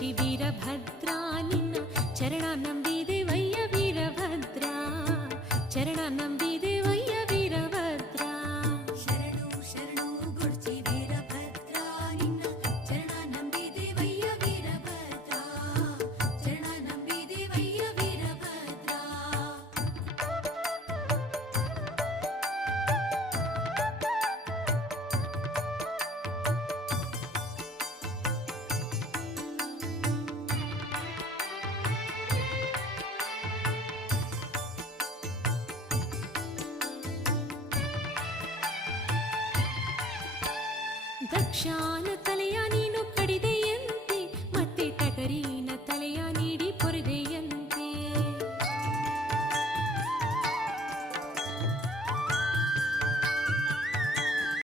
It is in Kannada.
ಗೊರ್ಚಿ ವೀರಭದ್ರ ನಿನ್ನ ಚರಣ ನಂಬಿದೆವಯ್ಯ ವೀರಭದ್ರ, ಚರಣ ನಂಬಿದೆವಯ್ಯ ವೀರಭದ್ರ. ಶರಣು ಶರಣು ಗೊರ್ಚಿ ವೀರಭದ್ರ ನಿನ್ನ ಚರಣ ನಂಬಿದೆವಯ್ಯ ವೀರಭದ್ರ, ಚರಣ ನಂಬಿದೆವಯ್ಯ ವೀರಭದ್ರ. ದಕ್ಷಾನತ